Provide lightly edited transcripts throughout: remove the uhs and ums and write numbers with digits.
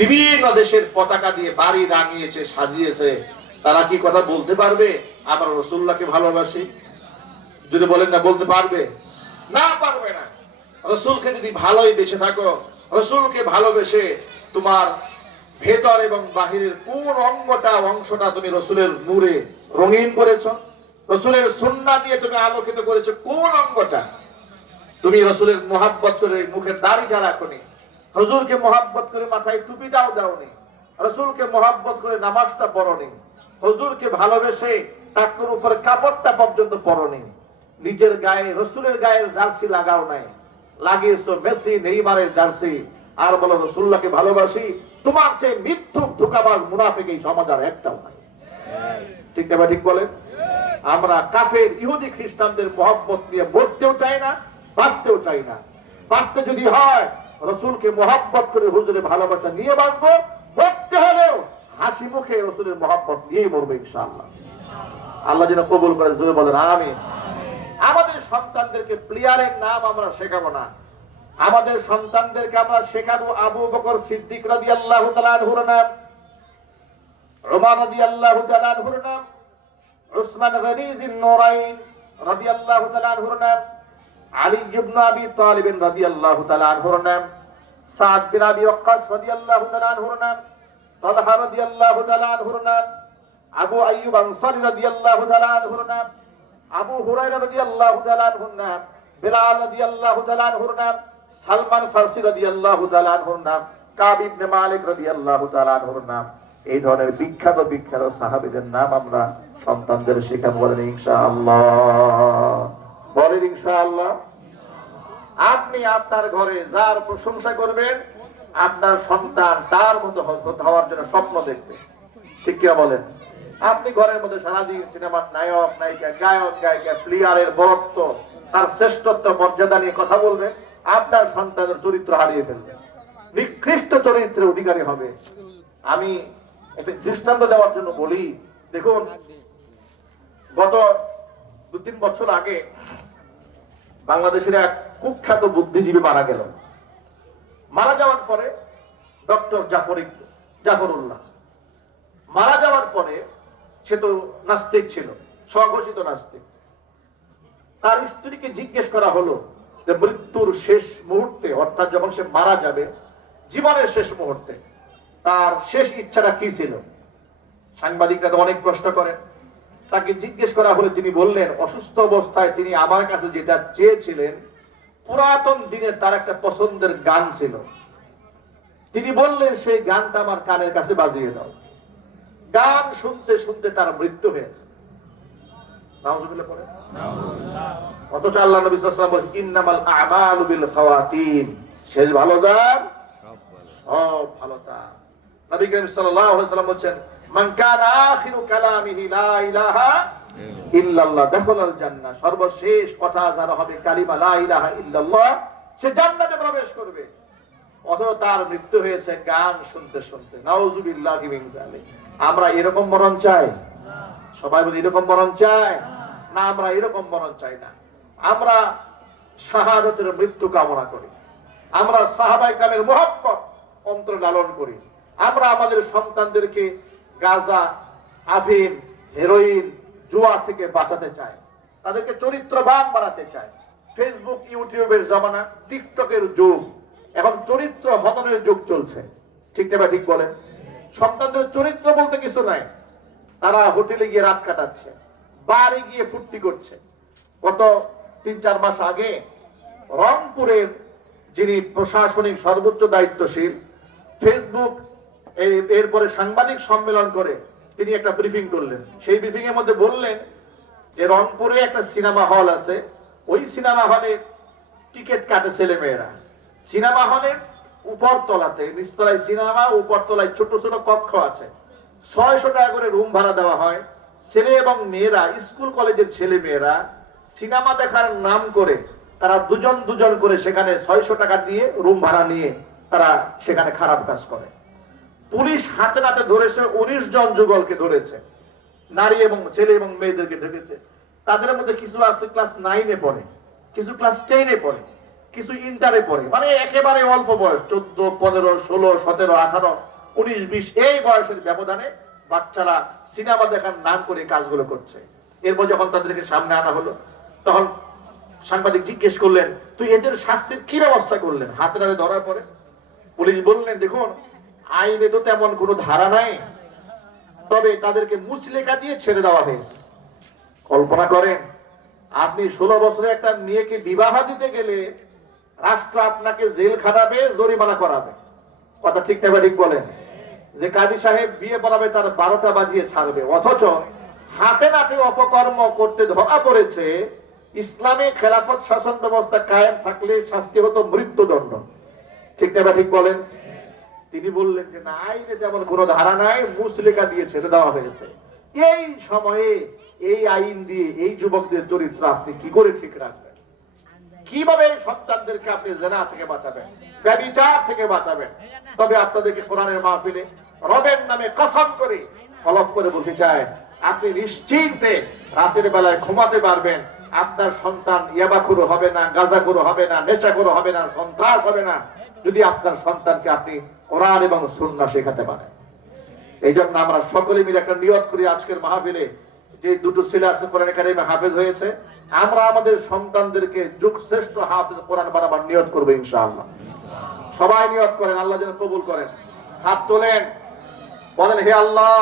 বিভিন্ন দেশের পতাকা দিয়ে বাড়ি রাঙিয়েছে, সাজিয়েছে, তারা কি কথা বলতে পারবে আমরা রাসূলুল্লাহকে ভালোবাসি? যদি বলেন না, বলতে পারবে না? পারবে না। রাসূলকে যদি ভালোই বেঁচে থাকো, রাসূলকে ভালোবেসে তোমার ভেতর এবং বাহিরের কোন অংশটা তুমি রাসূলের নূরে রঙিন করেছো, রাসূলের সুন্নাহ দিয়ে তুমি আলোকিত করেছো, কোন অঙ্গটা? তুমি রাসূলের মুহাব্বত করে মুখে দাড়িটা রাখোনি, হুজুরকে মুহাব্বত করে মাথায় টুপিটাও দাওনি, রাসূলকে মুহাব্বত করে নামাজটা পড়োনি, হুজুরকে ভালোবেসে টাকনুর উপর কাপড়টা পর্যন্ত পরনি, নিজের গায়ে রাসূলের গায়ের জার্সি লাগাও নাই, লাগিয়েছো মেসি নেইমারের জার্সি, আর বলো রাসূলুল্লাহকে ভালোবাসি। তোমার চেয়ে মিথ্যুক ধোঁকাবাজ মুনাফিক এই সমাজ আর একটাও নাই। ঠিক না? ঠিক বলেন। আমরা কাফের ইহুদি খ্রিস্টানদের মহব্বত নিয়ে মরতেও চাই না, বাঁচতেও চাই না। বাঁচতে যদি হয় রাসূলকে মহব্বত করে হুজুরের ভালোবাসা নিয়ে বাঁচবো, মরতে হলেও হাসি মুখে রাসূলের মহব্বত নিয়েই মরবো ইনশাআল্লাহ। আল্লাহ যেন কবুল করে, জোরে বলেন আমিন। আমাদের সন্তানদেরকে প্লেয়ারের নাম আমরা শেখাবো না, আমাদের সন্তানদেরকে আমরা শেখাবো আবু বকর সিদ্দিক রাদিয়াল্লাহু তাআলা আনহুর নাম, উমর রাদিয়াল্লাহু তাআলা আনহুর নাম, উসমান গনি যিন নূরাইন রাদিয়াল্লাহু তাআলা আনহুর নাম, আলী ইবনে আবি তালিব রাদিয়াল্লাহু তাআলা আনহুর নাম, সাদ বিন আবি ওয়াক্কাস রাদিয়াল্লাহু তাআলা আনহুর নাম, তালহা রাদিয়াল্লাহু তাআলা আনহুর নাম, আবু আইয়ুব আনসারী রাদিয়াল্লাহু তাআলা আনহুর নাম, আবু হুরায়রা রাদিয়াল্লাহু তাআলা আনহুর নাম, বিলাল রাদিয়াল্লাহু তাআলা আনহুর নাম, সালমান ফারসি রাদিয়াল্লাহু তাআলা আনহুর নাম, কাব ইবনে মালিক রাদিয়াল্লাহু তাআলা আনহুর নাম। এই ধরনের বিখ্যাত বিখ্যাত সাহাবীদের নাম আমরা সন্তানদের শেখাবো, বলেন ইনশাআল্লাহ। বলেন ইনশাআল্লাহ। আপনি আপনার ঘরে যার প্রশংসা করবেন, আপনার সন্তান তার মতো হওয়ার জন্য স্বপ্ন দেখবে। ঠিক কি বলেন? আপনি ঘরের মধ্যে সারাদিন সিনেমার নায়ক নায়িকা, গায়ক গায়িকা, প্লেয়ারের বরত্ব, তার শ্রেষ্ঠত্ব মর্যাদা নিয়ে কথা বলবেন, আপনার সন্তানের চরিত্র হারিয়ে ফেলবে, নিকৃষ্ট চরিত্রের অধিকারী হবে। আমি একটা দৃষ্টান্ত দেওয়ার জন্য বলি, দেখুন গত 2-3 বছর আগে বাংলাদেশের এক কুখ্যাত বুদ্ধিজীবী মারা গেল। মারা যাওয়ার পরে ডক্টর জাফরুল্লাহ মারা যাওয়ার পরে, সে তো নাস্তিক ছিল, স্বঘোষিত নাস্তিক। তার স্ত্রীকে জিজ্ঞেস করা হলো যে মৃত্যুর শেষ মুহূর্তে, অর্থাৎ যখন সে মারা যাবে, জীবনের শেষ মুহূর্তে তার শেষ ইচ্ছাটা কি ছিল? সাংবাদিকরা তো অনেক প্রশ্ন করেন। তাকে জিজ্ঞেস করা হলে তিনি বললেন, অসুস্থ অবস্থায় তিনি আমার কাছে যেটা চেয়েছিলেন, পুরাতন দিনে তার একটা পছন্দের গান ছিল। তিনি বললেন, সেই গানটা আমার কানের কাছে বাজিয়ে দাও। গান শুনতে শুনতে তার মৃত্যু হয়েছে। নাউজুবিল্লাহ পড়ে। অথচ আল্লাহ নবী সাল্লাল্লাহু আলাইহি ওয়াসাল্লাম বলেন, ইন্নামাল আ'মালু বিল খাওয়াতিম, শেষ ভালো যার সব ভালো তার। নবী করিম সাল্লাল্লাহু আলাইহি ওয়াসাল্লাম বলেন, মান কানা আখিরু কালামিহি লা ইলাহা ইল্লাল্লাহ দাখালাল জান্নাহ, সর্বশেষ কথা যার হবে কালিমা লা ইলাহা ইল্লাল্লাহ, সে জান্নাতে প্রবেশ করবে। অথচ তার মৃত্যু হয়েছে গান শুনতে শুনতে। নাউজুবিল্লাহি মিন যালিক। আমরা এরকম মরণ চাই? সবাই বলি এরকম মরণ চাই না? আমরা এরকম মরণ চাই না। আমরা শাহাদাতের মৃত্যু কামনা করি, আমরা সাহাবায়ে কেরামের মুহাব্বত অন্তরে লালন করি। আমরা আমাদের সন্তানদেরকে গাঁজা, আফিম, হেরোইন, জুয়া থেকে বাঁচাতে চাই, তাদেরকে চরিত্রবান বানাতে চাই। ফেসবুক, ইউটিউবের জামানা, টিকটকের যুগ, এখন চরিত্র হননের যুগ চলছে। ঠিক না? ঠিক বলেন। সন্তানদের চরিত্র বলতে কিছু নাই। তারা হোটেলে গিয়ে রাত কাটাচ্ছে, বারে গিয়ে ফুর্তি করছে। গত 3-4 মাস আগে রংপুরের যিনি প্রশাসনিক সর্বোচ্চ দায়িত্বশীল, ফেসবুক এরপরে সাংবাদিক সম্মেলন করে তিনি একটা ব্রিফিং করলেন। সেই ব্রিফিং এর মধ্যে বললেন যে রংপুরে একটা সিনেমা হল আছে, ওই সিনেমা হলে টিকিট কাটে ছেলে মেয়েরা। সিনেমা হলের উপর তলাতে, নিচতলায় সিনেমা, উপর তলায় ছোট ছোট কক্ষ আছে। 600 টাকা করে রুম ভাড়া দেওয়া হয়। ছেলে এবং মেয়েরা, স্কুল কলেজের ছেলে মেয়েরা সিনেমা দেখার নাম করে তারা দুজন দুজন করে সেখানে 600 টাকা দিয়ে রুম ভাড়া নিয়ে তারা সেখানে খারাপ কাজ করে। পুলিশ হাতে নাতে ধরেছে, 19 জন যুগলকে ধরেছে, নারী এবং ছেলে এবং মেয়েদেরকে ধরেছে। তাদের মধ্যে কিছু আছে ক্লাস 9-এ পড়ে, কিছু ক্লাস 10-এ পড়ে। কিছু ইন্টারে পড়ে, মানে একেবারে অল্প বয়স, 14, 15, 16, 17, 18, 19, 20 এই বয়সের ব্যবধানে বাচ্চারা সিনেমা দেখার নাম করে কাজগুলো করছে। এরপর যখন তাদেরকে সামনে আনা হলো, তখন সাংবাদিক জিজ্ঞেস করলেন, তুই এদের শাস্তির কি ব্যবস্থা করলেন? হাতে নাতে ধরার পরে পুলিশ বললেন, দেখুন আইনে তো তেমন কোনো ধারা নাই, তবে তাদেরকে মুচলেখা দিয়ে ছেড়ে দেওয়া হয়েছে। কল্পনা করেন, আপনি 16 বছরে একটা মেয়েকে বিবাহ দিতে গেলে রাষ্ট্র আপনাকে জেল খাটাবে, জরিমানা করাবে। কথা ঠিক না ঠিক বলেন? যে কাজী সাহেব বিয়ে পড়াবে তার 12টা বাজিয়ে ছাড়বে, অথচ হাতে নাতে অপকর্ম করতে ধরা পড়েছে। ইসলামে খেলাফত শাসন ব্যবস্থা কায়েম থাকলে শাস্তি হতো মৃত্যুদণ্ড। ঠিক না ঠিক বলেন? তিনি বললেন যে না, আইনে তেমন কোনো ধারা নাই, মুচলেখা দিয়ে ছেড়ে দেওয়া হয়েছে। এই সময়ে এই আইন দিয়ে এই যুবকদের চরিত্র আপনি কি করে ঠিক রাখবেন? কিভাবে সন্তানদেরকে আপনি জেনা থেকে বাঁচাবেন, ব্যভিচার থেকে বাঁচাবেন? তবে আপনাদেরকে কোরআনের মাহফিলে রবের নামে কসম করে হলফ করে বলতে চায়, আপনি নিশ্চিন্তে রাতের বেলায় ঘুমাতে পারবেন। আপনার সন্তান ইয়াবাখুরো হবে না, গাঁজাখুরো হবে না, নেশাখুরো হবে না, সন্ত্রাস হবে না, যদি আপনার সন্তানকে আপনি কোরআন এবং সুন্নাহ শেখাতে পারেন। এই জন্য আমরা সকলে মিলে একটা নিয়ত করি, আজকের মাহফিলে যে দুটো ছেলে আছে কোরআন কারিমে হাফেজ হয়েছে, আমরা আমাদের সন্তানদেরকে যুগশ্রেষ্ঠ হাফেজ কোরআন বানাবার নিয়ত করবো ইনশাআল্লাহ। সবাই নিয়ত করেন, আল্লাহ যেন কবুল করেন। হাত তোলেন, বলেন হে আল্লাহ,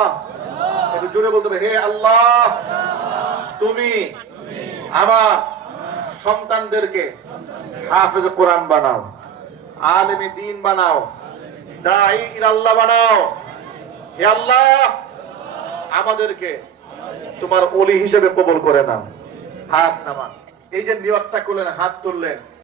একটু জোরে বলতে হবে, হে আল্লাহ তুমি আমার সন্তানদেরকে হাফেজ কোরআন বানাও, আলেমে দ্বীন বানাও, দাঈ ইলাল্লাহ বানাও। হে আল্লাহ আমাদেরকে তোমার ওলি হিসেবে কবুল করে নাও। হাত নামান। এই যে নিয়তটা করলেন, হাত তুললেন,